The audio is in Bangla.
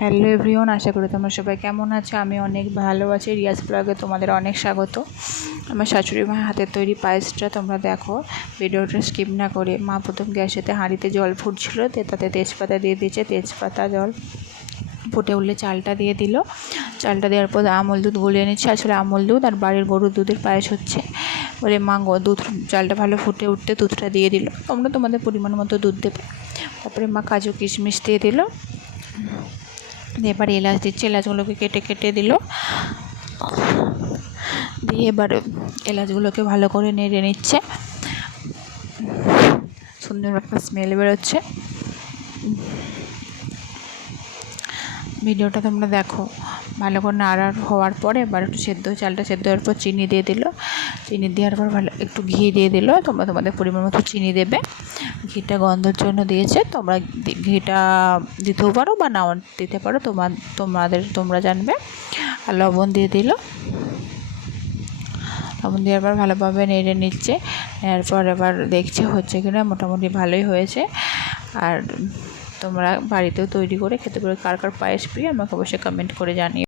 হ্যালো এভরিওয়ান, আশা করি তোমরা সবাই কেমন আছো। আমি অনেক ভালো আছি। রিয়াজ ব্লগে তোমাদের অনেক স্বাগত। আমার শাশুড়ি মায়ের হাতের তৈরি পায়েসটা তোমরা দেখো, ভিডিওটা স্কিপ না করে। মা প্রথম গ্যাসেতে হাঁড়িতে জল ফুটছিল, তাতে তেজপাতা দিয়ে দিয়েছে। তেজপাতা জল ফুটে উঠলে চালটা দিয়ে দিল। চালটা দেওয়ার পর আমল দুধ গলিয়ে নিচ্ছে। আসলে আমল দুধ আর বাড়ির গরুর দুধের পায়েস হচ্ছে বলে মা দুধ চালটা ভালো ফুটে উঠতে দুধটা দিয়ে দিল। তোমরা তোমাদের পরিমাণ মতো দুধ দেবে। তারপরে মা কাজু কিশমিশ দিয়ে দিল। এবার এলাচ দিচ্ছে, এলাচগুলোকে কেটে কেটে দিল। দিয়ে এবার এলাচগুলোকে ভালো করে নেড়ে নিচ্ছে। সুন্দর একটা স্মেল বেরোচ্ছে। ভিডিওটা তোমরা দেখো। ভালো করে নাড়া হওয়ার পরে এবার একটু চালটা সেদ্ধ হওয়ার পর চিনি দিয়ে দিল। চিনি দেওয়ার পর ভালো একটু ঘি দিয়ে দিল। তোমরা তোমাদের পরিমাণ মতো চিনি দেবে। ঘিটা গন্ধের জন্য দিয়েছে, তোমরা ঘিটা দিতেও পারো বা নাও দিতে পারো, তোমরা জানবে। আর লবণ দিয়ে দিল। লবণ দেওয়ার পর ভালোভাবে নেড়ে নিচ্ছে। নেওয়ার পর এবার দেখছে হচ্ছে কিনা, মোটামুটি ভালোই হয়েছে। আর তোমরা বাড়িতেও তৈরি করে খেতে পারো। কার কার পায়েস প্রিয় আমাকে অবশ্যই কমেন্ট করে জানিও।